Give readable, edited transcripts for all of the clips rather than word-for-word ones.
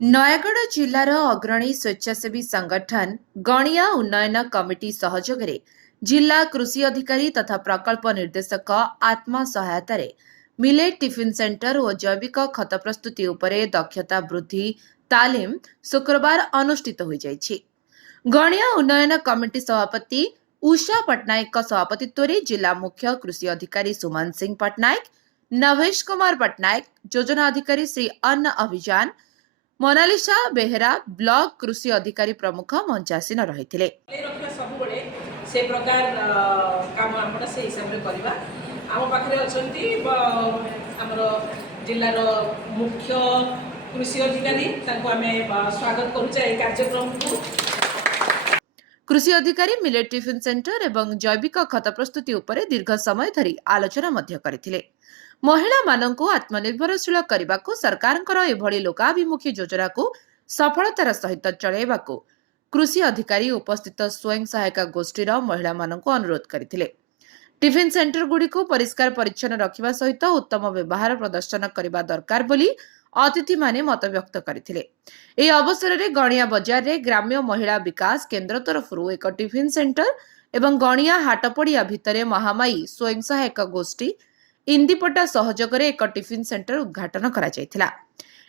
ନୟାଗଡ଼ ଜିଲ୍ଲାର ଅଗ୍ରଣୀ ସ୍ୱେଚ୍ଛାସେବୀ ସଂଗଠନ ଗଣିଆ ଉନ୍ନୟନ କମିଟି ସହଯୋଗରେ ଜିଲ୍ଲା କୃଷି ଅଧିକାରୀ ତଥା ପ୍ରକଳ୍ପ ନିର୍ଦ୍ଦେଶକ ଆତ୍ମା ସହାୟତାରେ ମିଲେଟ୍ ଟିଫିନ୍ ସେଣ୍ଟର ଓ ଜୈବିକ ଖତ ପ୍ରସ୍ତୁତି ଉପରେ ଦକ୍ଷତା ବୃଦ୍ଧି ତାଲିମ ଶୁକ୍ରବାର ଅନୁଷ୍ଠିତ ହୋଇଯାଇଛି। ଗଣିଆ ଉନ୍ନୟନ କମିଟି ସଭାପତି ଉଷା ପଟ୍ଟନାୟକଙ୍କ ସଭାପତିତ୍ୱରେ ଜିଲ୍ଲା ମୁଖ୍ୟ କୃଷି ଅଧିକାରୀ ସୁମନ ସିଂ ପଟ୍ଟନାୟକ, ନଭେଶ କୁମାର ପଟ୍ଟନାୟକ, ଯୋଜନା ଅଧିକାରୀ ଶ୍ରୀ ଅନ୍ନ ଅଭିଯାନ, ମୋନାଲିସା ବେହେରା, ବ୍ଲକ କୃଷି ଅଧିକାରୀ ପ୍ରମୁଖ ମଞ୍ଚାସୀନ ରହିଥିଲେ। से प्रकार काम आपण से हिसाब रे करबा आम पाखरे अछंती हमर जिल्लार मुख्य कृषि अधिकारी ताको हमें स्वागत करू चाहे कार्यक्रम को। कृषि अधिकारी मिलेट टिफिन सेंटर एवं जैविक खत प्रस्तुति उपरे दीर्घ समय धरी आलोचना मध्य करथिले। महिला माननकु आत्मनिर्भरशील करबाकू सरकारଙ୍କର एभଳି लोकाभिमुखी योजनाକୁ सफलतार सहित चलाइबाकू कृषि अधिकारी उपस्थित स्वयं सहायता गोष्ठीर महिला माननकु अनुरोध करथिले। टिफिन सेंटर गुड़िको परिष्कार परिच्छन्न रखिबा सहित उत्तम व्यवहार प्रदर्शन करबा दरकार बोली अतिथि माने मत व्यक्त करथिले। एही अवसर रे गणिया बाजार रे ग्राम्य महिला विकास केंद्र तरफरु एक टिफिन सेंटर एवं गणिया हाटपड़िया भितरे महामाई स्वयं सहायक गोष्ठी इंदीपटा सहयोगरे एक टिफिन सेंटर उद्घाटन करा जायथिला।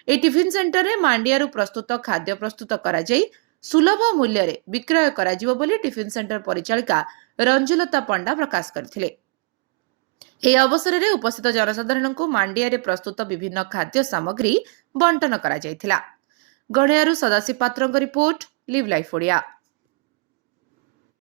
ए टिफिन सेंटर रे मांडियारु प्रस्तुत खाद्य प्रस्तुत करा जाई सुलभ मूल्य रे विक्रय करा जिवो बोली टिफिन सेंटर परिचालिका रंजुलता पंडा प्रकाश करथिले। ए अवसर रे उपस्थित जनसाधारण को मांडिया रे प्रस्तुत विभिन्न खाद्य सामग्री बंटन करा जायथिला। गणियारु सदाशिव पात्रଙ୍କ रिपोर्ट लिव लाइफ ओडिया।